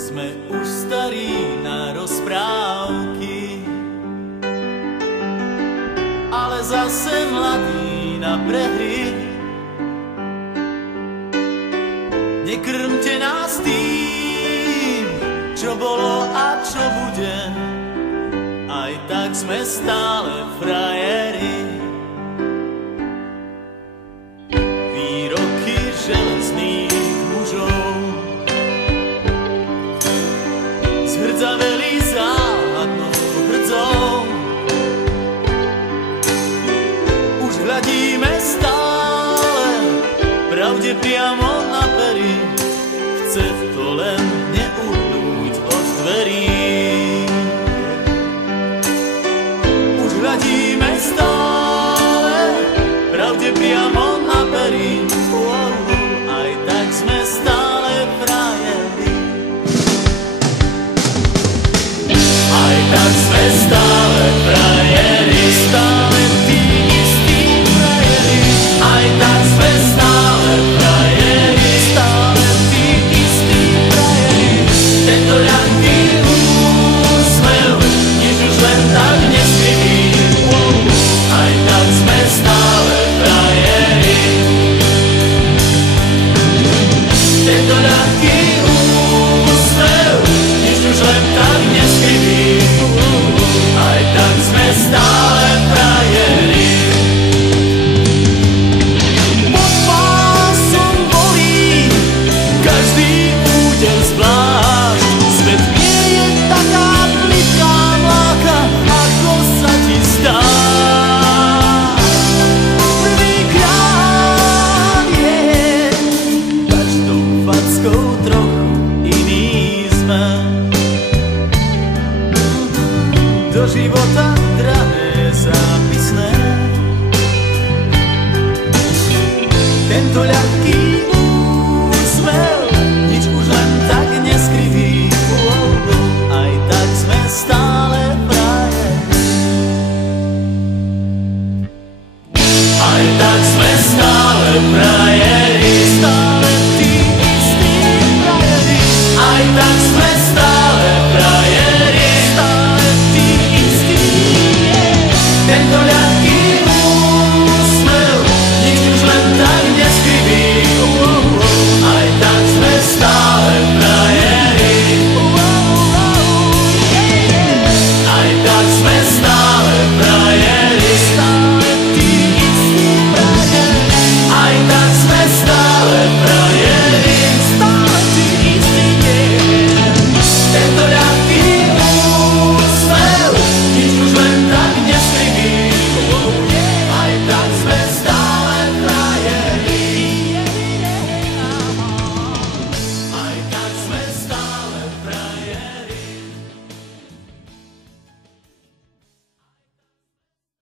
Sme už starí na rozprávky, ale zase mladí na prehry. Nekrmte nás tým, čo bolo a čo bude, aj tak sme stále frajeri. Výroky železných mužov zhrdzaveli záhadnou hrdzou. Už hľadíme stále pravde priamo na pery, chce to len neuhnúť od dverí. Už hľadíme stále pravde priamo na pery, aj tak sme stále frajeri. Aj tak sme stále frajeri, stále tí istí frajeri. Aj tak sme stále frajeri, stále tí istí frajeri. Tento ľahký úsmev, nič už len tak neskryví. Aj tak sme stále frajeri. Tento ľahký úsmev, nič už len tak neskryví. Aj tak sme stále frajeri. Pod pásom bolí každý údel zvlášť. Svet nie je taká plitká mláka, ako sa ti zdá. Prvýkrát je každou fackou trochu iný sme. Do života